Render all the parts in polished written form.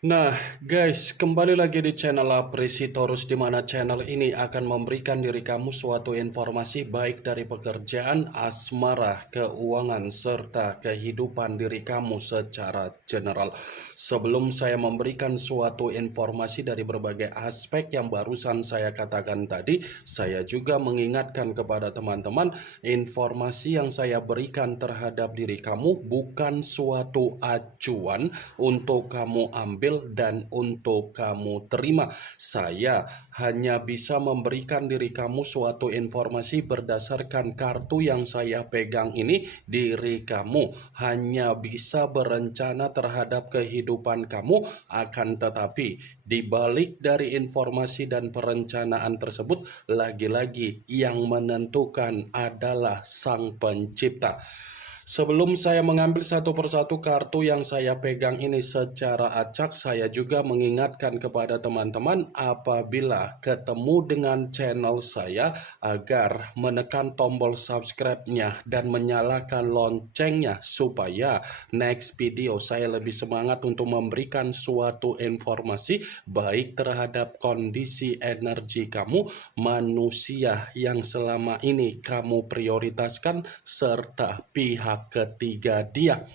Nah, guys, kembali lagi di channel Apresitorus, di mana channel ini akan memberikan diri kamu suatu informasi baik dari pekerjaan, asmara, keuangan, serta kehidupan diri kamu secara general. Sebelum saya memberikan suatu informasi dari berbagai aspek yang barusan saya katakan tadi, saya juga mengingatkan kepada teman-teman, informasi yang saya berikan terhadap diri kamu bukan suatu acuan untuk kamu ambil dan untuk kamu terima. Saya hanya bisa memberikan diri kamu suatu informasi berdasarkan kartu yang saya pegang ini. Diri kamu hanya bisa berencana terhadap kehidupan kamu, akan tetapi di balik dari informasi dan perencanaan tersebut, lagi-lagi yang menentukan adalah Sang Pencipta. Sebelum saya mengambil satu persatu kartu yang saya pegang ini secara acak, saya juga mengingatkan kepada teman-teman apabila ketemu dengan channel saya agar menekan tombol subscribe-nya dan menyalakan loncengnya supaya next video saya lebih semangat untuk memberikan suatu informasi baik terhadap kondisi energi kamu, manusia yang selama ini kamu prioritaskan, serta pihak ketiga dia.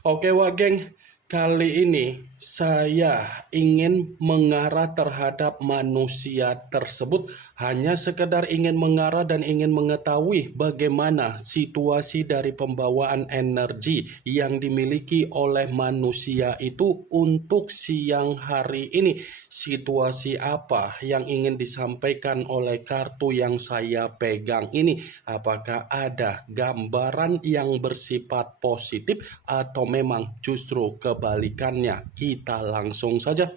Oke wah geng, kali ini saya ingin mengarah terhadap manusia tersebut, hanya sekedar ingin mengarah dan ingin mengetahui bagaimana situasi dari pembawaan energi yang dimiliki oleh manusia itu untuk siang hari ini. Situasi apa yang ingin disampaikan oleh kartu yang saya pegang ini? Apakah ada gambaran yang bersifat positif atau memang justru kebalikannya? Kita langsung saja.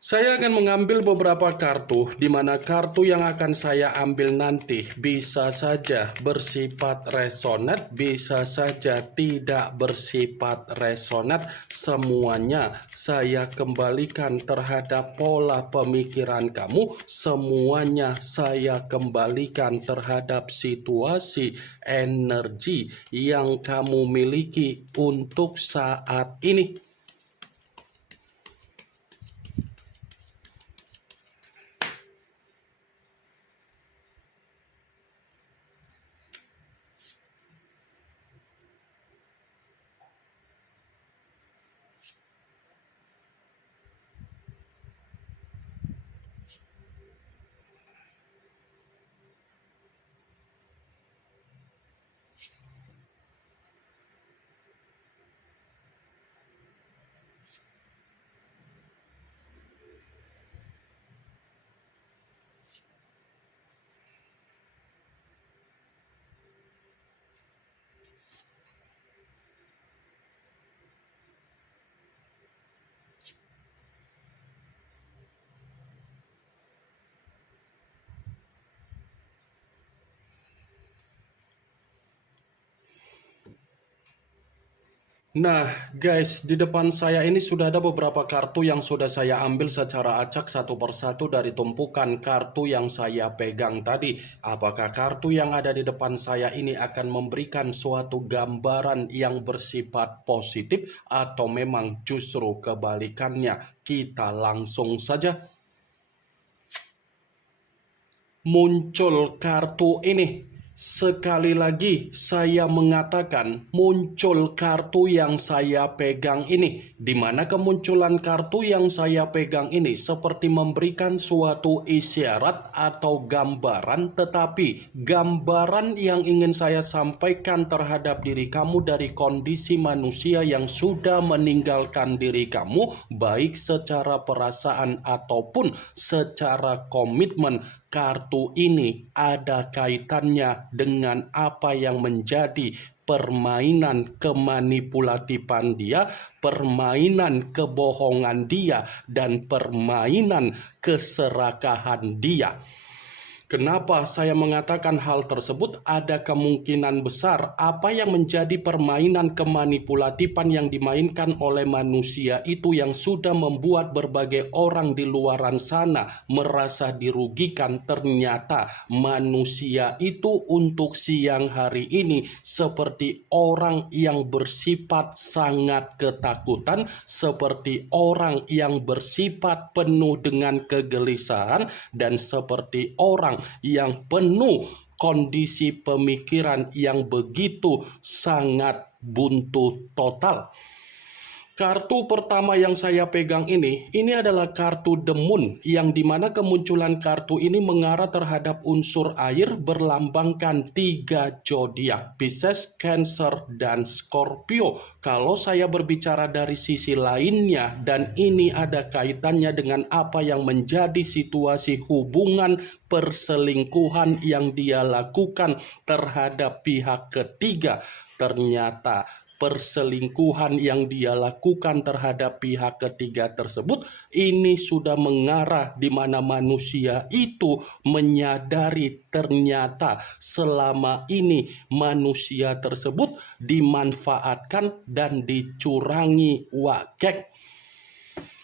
Saya akan mengambil beberapa kartu, di mana kartu yang akan saya ambil nanti bisa saja bersifat resonat, bisa saja tidak bersifat resonat. Semuanya saya kembalikan terhadap pola pemikiran kamu, semuanya saya kembalikan terhadap situasi energi yang kamu miliki untuk saat ini. Nah guys, di depan saya ini sudah ada beberapa kartu yang sudah saya ambil secara acak satu persatu dari tumpukan kartu yang saya pegang tadi. Apakah kartu yang ada di depan saya ini akan memberikan suatu gambaran yang bersifat positif atau memang justru kebalikannya? Kita langsung saja. Muncul kartu ini. Sekali lagi saya mengatakan muncul kartu yang saya pegang ini, di mana kemunculan kartu yang saya pegang ini seperti memberikan suatu isyarat atau gambaran, tetapi gambaran yang ingin saya sampaikan terhadap diri kamu dari kondisi manusia yang sudah meninggalkan diri kamu, baik secara perasaan ataupun secara komitmen. Kartu ini ada kaitannya dengan apa yang menjadi permainan kemanipulatifan dia, permainan kebohongan dia, dan permainan keserakahan dia. Kenapa saya mengatakan hal tersebut? Ada kemungkinan besar apa yang menjadi permainan kemanipulatifan yang dimainkan oleh manusia itu yang sudah membuat berbagai orang di luaran sana merasa dirugikan. Ternyata manusia itu untuk siang hari ini seperti orang yang bersifat sangat ketakutan, seperti orang yang bersifat penuh dengan kegelisahan, dan seperti orang yang penuh kondisi pemikiran yang begitu sangat buntu total. Kartu pertama yang saya pegang ini adalah kartu The Moon, yang dimana kemunculan kartu ini mengarah terhadap unsur air berlambangkan 3 zodiak, Pisces, Cancer, dan Scorpio. Kalau saya berbicara dari sisi lainnya, dan ini ada kaitannya dengan apa yang menjadi situasi hubungan perselingkuhan yang dia lakukan terhadap pihak ketiga, ternyata perselingkuhan yang dia lakukan terhadap pihak ketiga tersebut ini sudah mengarah di mana manusia itu menyadari ternyata selama ini manusia tersebut dimanfaatkan dan dicurangi uang geng.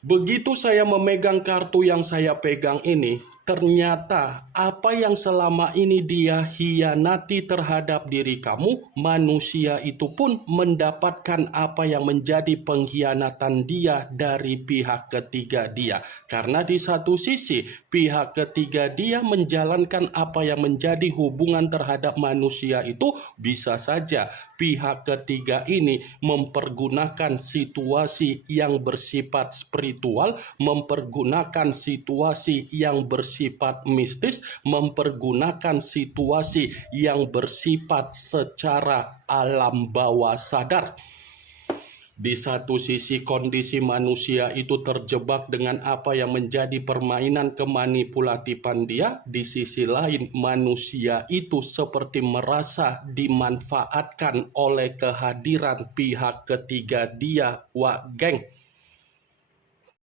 Begitu saya memegang kartu yang saya pegang ini, ternyata apa yang selama ini dia hianati terhadap diri kamu, manusia itu pun mendapatkan apa yang menjadi pengkhianatan dia dari pihak ketiga dia. Karena di satu sisi, pihak ketiga dia menjalankan apa yang menjadi hubungan terhadap manusia itu, bisa saja pihak ketiga ini mempergunakan situasi yang bersifat spiritual, mempergunakan situasi yang bersifat mistis, mempergunakan situasi yang bersifat secara alam bawah sadar. Di satu sisi kondisi manusia itu terjebak dengan apa yang menjadi permainan kemanipulatifan dia, di sisi lain manusia itu seperti merasa dimanfaatkan oleh kehadiran pihak ketiga dia, wak geng.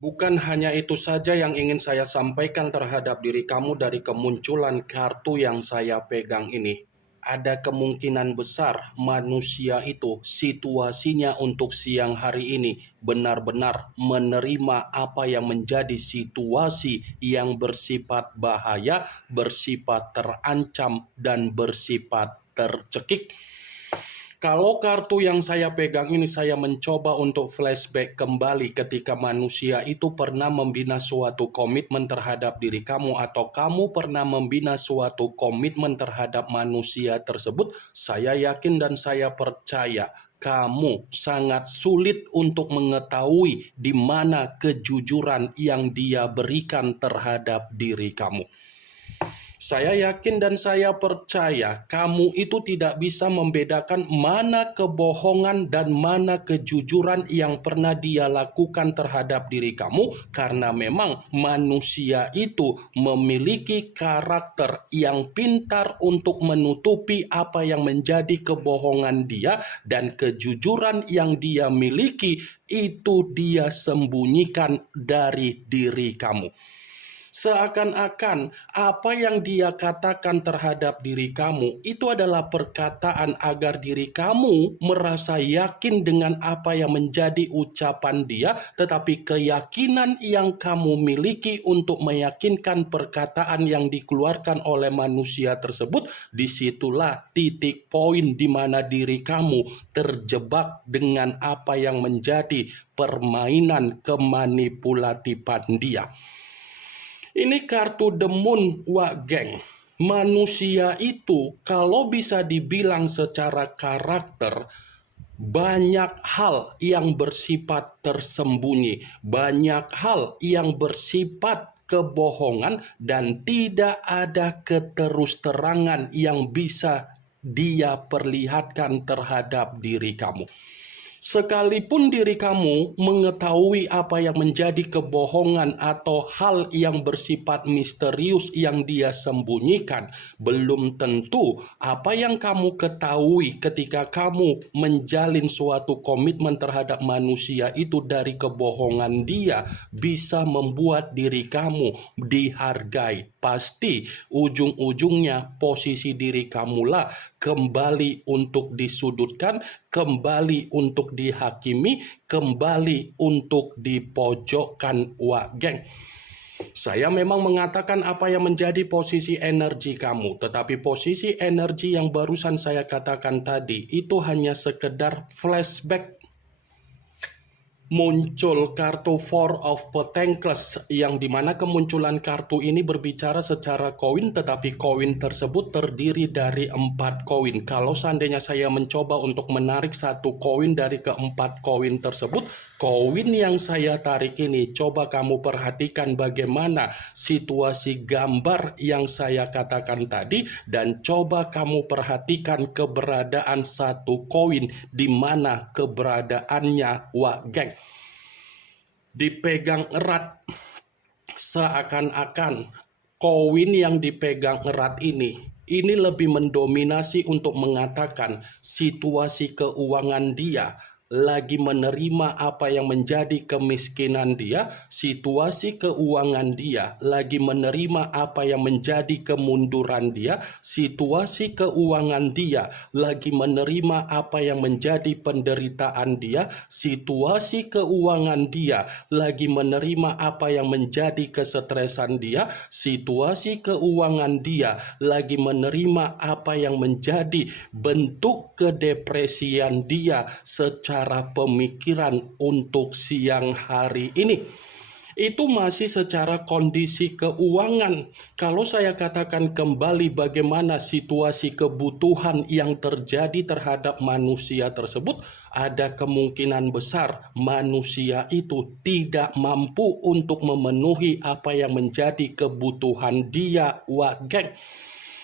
Bukan hanya itu saja yang ingin saya sampaikan terhadap diri kamu dari kemunculan kartu yang saya pegang ini. Ada kemungkinan besar manusia itu situasinya untuk siang hari ini benar-benar menerima apa yang menjadi situasi yang bersifat bahaya, bersifat terancam, dan bersifat tercekik. Kalau kartu yang saya pegang ini saya mencoba untuk flashback kembali ketika manusia itu pernah membina suatu komitmen terhadap diri kamu, atau kamu pernah membina suatu komitmen terhadap manusia tersebut, saya yakin dan saya percaya kamu sangat sulit untuk mengetahui di mana kejujuran yang dia berikan terhadap diri kamu. Saya yakin dan saya percaya kamu itu tidak bisa membedakan mana kebohongan dan mana kejujuran yang pernah dia lakukan terhadap diri kamu, karena memang manusia itu memiliki karakter yang pintar untuk menutupi apa yang menjadi kebohongan dia, dan kejujuran yang dia miliki itu dia sembunyikan dari diri kamu. Seakan-akan apa yang dia katakan terhadap diri kamu itu adalah perkataan agar diri kamu merasa yakin dengan apa yang menjadi ucapan dia, tetapi keyakinan yang kamu miliki untuk meyakinkan perkataan yang dikeluarkan oleh manusia tersebut, disitulah titik poin di mana diri kamu terjebak dengan apa yang menjadi permainan kemanipulatifan dia. Ini kartu The Moon, wak geng. Manusia itu kalau bisa dibilang secara karakter, banyak hal yang bersifat tersembunyi, banyak hal yang bersifat kebohongan, dan tidak ada keterus-terangan yang bisa dia perlihatkan terhadap diri kamu. Sekalipun diri kamu mengetahui apa yang menjadi kebohongan atau hal yang bersifat misterius yang dia sembunyikan, belum tentu apa yang kamu ketahui ketika kamu menjalin suatu komitmen terhadap manusia itu dari kebohongan dia bisa membuat diri kamu dihargai, pasti ujung-ujungnya posisi diri kamulah kembali untuk disudutkan, kembali untuk dihakimi, kembali untuk dipojokkan, wak geng. Saya memang mengatakan apa yang menjadi posisi energi kamu, tetapi posisi energi yang barusan saya katakan tadi itu hanya sekedar flashback. Muncul kartu Four of Pentacles yang dimana kemunculan kartu ini berbicara secara koin, tetapi koin tersebut terdiri dari 4 koin. Kalau seandainya saya mencoba untuk menarik satu koin dari keempat koin tersebut, koin yang saya tarik ini, coba kamu perhatikan bagaimana situasi gambar yang saya katakan tadi, dan coba kamu perhatikan keberadaan satu koin di mana keberadaannya, wak geng, dipegang erat, seakan-akan koin yang dipegang erat ini lebih mendominasi untuk mengatakan situasi keuangan dia lagi menerima apa yang menjadi kemiskinan dia, situasi keuangan dia lagi menerima apa yang menjadi kemunduran dia, situasi keuangan dia lagi menerima apa yang menjadi penderitaan dia, situasi keuangan dia lagi menerima apa yang menjadi kesetresan dia, situasi keuangan dia lagi menerima apa yang menjadi bentuk kedepresian dia secara pemikiran untuk siang hari ini. Itu masih secara kondisi keuangan. Kalau saya katakan kembali bagaimana situasi kebutuhan yang terjadi terhadap manusia tersebut, ada kemungkinan besar manusia itu tidak mampu untuk memenuhi apa yang menjadi kebutuhan dia, wak geng.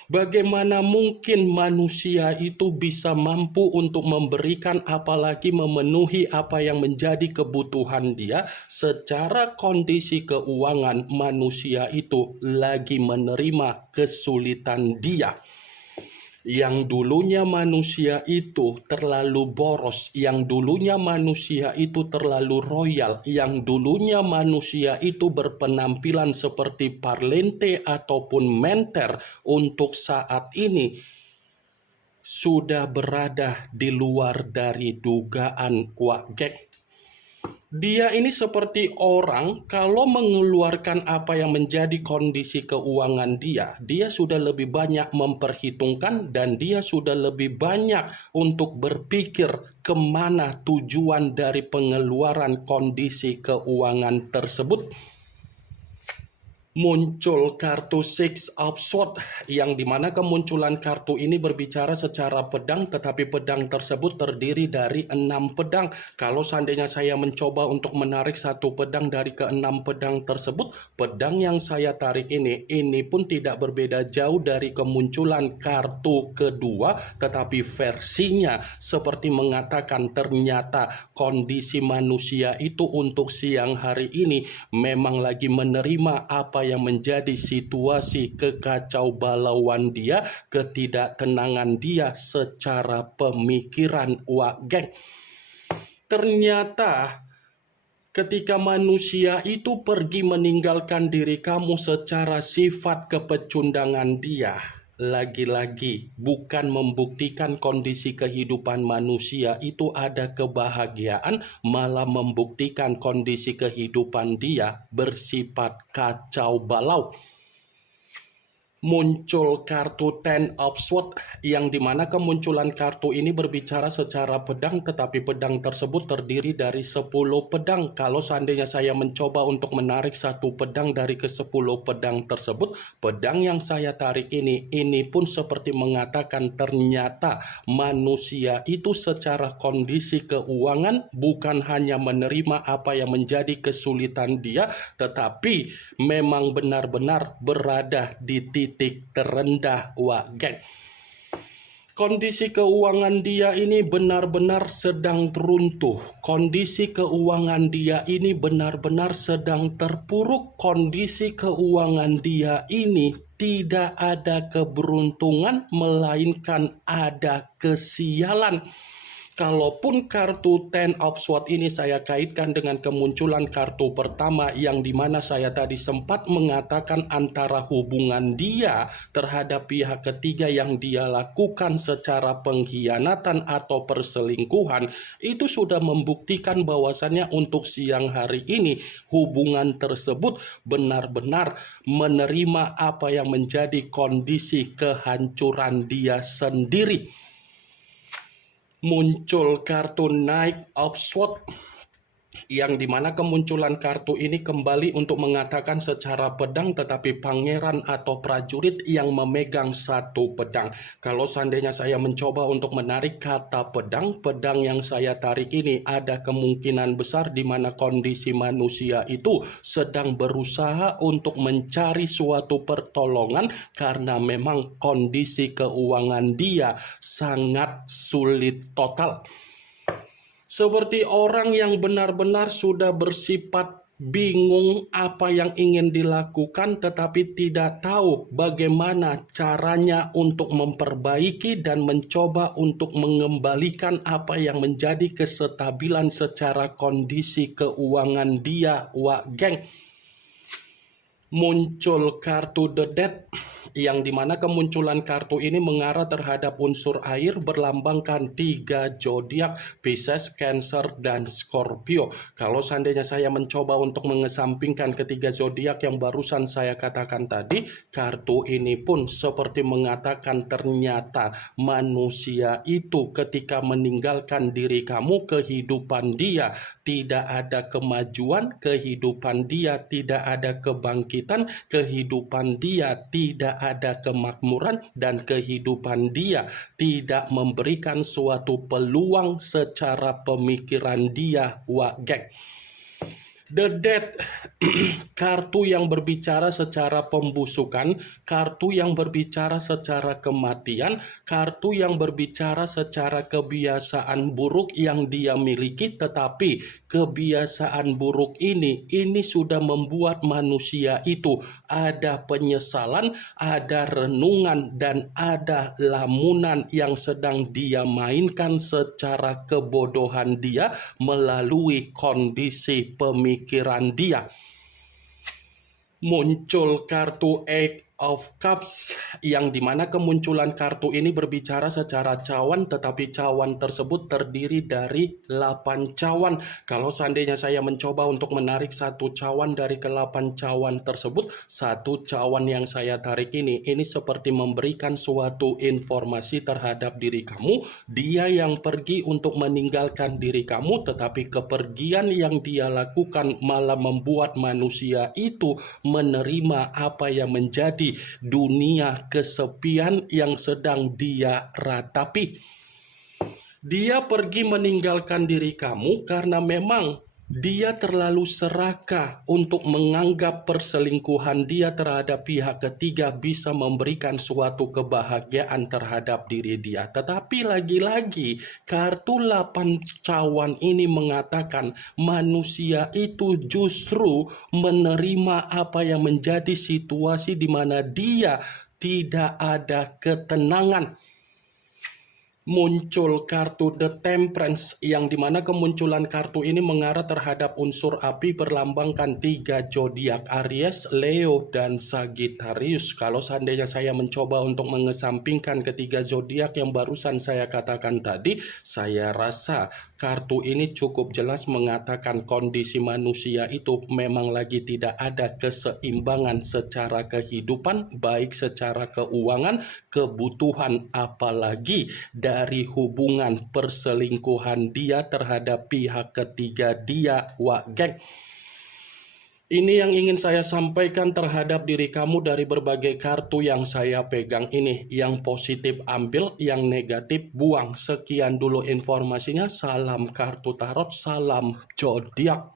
Bagaimana mungkin manusia itu bisa mampu untuk memberikan apalagi memenuhi apa yang menjadi kebutuhan dia secara kondisi keuangan manusia itu lagi menerima kesulitan dia. Yang dulunya manusia itu terlalu boros, yang dulunya manusia itu terlalu royal, yang dulunya manusia itu berpenampilan seperti parlente ataupun menter, untuk saat ini sudah berada di luar dari dugaan, wak geng. Dia ini seperti orang kalau mengeluarkan apa yang menjadi kondisi keuangan dia sudah lebih banyak memperhitungkan dan dia sudah lebih banyak untuk berpikir kemana tujuan dari pengeluaran kondisi keuangan tersebut. Muncul kartu Six of Swords yang dimana kemunculan kartu ini berbicara secara pedang, tetapi pedang tersebut terdiri dari 6 pedang. Kalau seandainya saya mencoba untuk menarik satu pedang dari ke-6 pedang tersebut, pedang yang saya tarik ini pun tidak berbeda jauh dari kemunculan kartu kedua, tetapi versinya seperti mengatakan ternyata kondisi manusia itu untuk siang hari ini memang lagi menerima apa yang menjadi situasi kekacau balauan dia, ketidaktenangan dia secara pemikiran, wak geng. Ternyata ketika manusia itu pergi meninggalkan diri kamu secara sifat kepecundangan dia, lagi-lagi bukan membuktikan kondisi kehidupan manusia itu ada kebahagiaan, malah membuktikan kondisi kehidupan dia bersifat kacau balau. Muncul kartu Ten of Swords yang dimana kemunculan kartu ini berbicara secara pedang, tetapi pedang tersebut terdiri dari 10 pedang. Kalau seandainya saya mencoba untuk menarik satu pedang dari ke-10 pedang tersebut, pedang yang saya tarik ini pun seperti mengatakan ternyata manusia itu secara kondisi keuangan bukan hanya menerima apa yang menjadi kesulitan dia, tetapi memang benar-benar berada di titik terendah, wak geng. Kondisi keuangan dia ini benar-benar sedang runtuh. Kondisi keuangan dia ini benar-benar sedang terpuruk. Kondisi keuangan dia ini tidak ada keberuntungan, melainkan ada kesialan. Kalaupun kartu Ten of Swords ini saya kaitkan dengan kemunculan kartu pertama yang dimana saya tadi sempat mengatakan antara hubungan dia terhadap pihak ketiga yang dia lakukan secara pengkhianatan atau perselingkuhan, itu sudah membuktikan bahwasannya untuk siang hari ini hubungan tersebut benar-benar menerima apa yang menjadi kondisi kehancuran dia sendiri. Muncul kartu Knight of Swords yang dimana kemunculan kartu ini kembali untuk mengatakan secara pedang, tetapi pangeran atau prajurit yang memegang satu pedang. Kalau seandainya saya mencoba untuk menarik kata pedang, pedang yang saya tarik ini ada kemungkinan besar di mana kondisi manusia itu sedang berusaha untuk mencari suatu pertolongan karena memang kondisi keuangan dia sangat sulit total. Seperti orang yang benar-benar sudah bersifat bingung apa yang ingin dilakukan tetapi tidak tahu bagaimana caranya untuk memperbaiki dan mencoba untuk mengembalikan apa yang menjadi kestabilan secara kondisi keuangan dia, geng. Muncul kartu The Death yang dimana kemunculan kartu ini mengarah terhadap unsur air berlambangkan 3 zodiak Pisces, Cancer, dan Scorpio. Kalau seandainya saya mencoba untuk mengesampingkan ketiga zodiak yang barusan saya katakan tadi, kartu ini pun seperti mengatakan ternyata manusia itu ketika meninggalkan diri kamu, kehidupan dia tidak ada kemajuan, kehidupan dia tidak ada kebangkitan, kehidupan dia tidak ada kemakmuran, dan kehidupan dia tidak memberikan suatu peluang secara pemikiran dia, geng. The Death, kartu yang berbicara secara pembusukan, kartu yang berbicara secara kematian, kartu yang berbicara secara kebiasaan buruk yang dia miliki, tetapi kebiasaan buruk ini sudah membuat manusia itu ada penyesalan, ada renungan, dan ada lamunan yang sedang dia mainkan secara kebodohan dia melalui kondisi pemikiran dia. Muncul kartu Eight of Cups yang dimana kemunculan kartu ini berbicara secara cawan, tetapi cawan tersebut terdiri dari 8 cawan. Kalau seandainya saya mencoba untuk menarik satu cawan dari ke-8 cawan tersebut, satu cawan yang saya tarik ini seperti memberikan suatu informasi terhadap diri kamu. Dia yang pergi untuk meninggalkan diri kamu, tetapi kepergian yang dia lakukan malah membuat manusia itu menerima apa yang menjadi dunia kesepian yang sedang dia ratapi. Dia pergi meninggalkan diri kamu karena memang dia terlalu serakah untuk menganggap perselingkuhan dia terhadap pihak ketiga bisa memberikan suatu kebahagiaan terhadap diri dia. Tetapi lagi-lagi kartu 8 cawan ini mengatakan manusia itu justru menerima apa yang menjadi situasi di mana dia tidak ada ketenangan. Muncul kartu The Temperance yang dimana kemunculan kartu ini mengarah terhadap unsur api berlambangkan 3 zodiak Aries, Leo, dan Sagittarius. Kalau seandainya saya mencoba untuk mengesampingkan ketiga zodiak yang barusan saya katakan tadi, saya rasa kartu ini cukup jelas mengatakan kondisi manusia itu memang lagi tidak ada keseimbangan secara kehidupan, baik secara keuangan, kebutuhan, apalagi dari hubungan perselingkuhan dia terhadap pihak ketiga dia, geng. Ini yang ingin saya sampaikan terhadap diri kamu dari berbagai kartu yang saya pegang ini. Yang positif ambil, yang negatif buang. Sekian dulu informasinya. Salam kartu tarot, salam zodiak.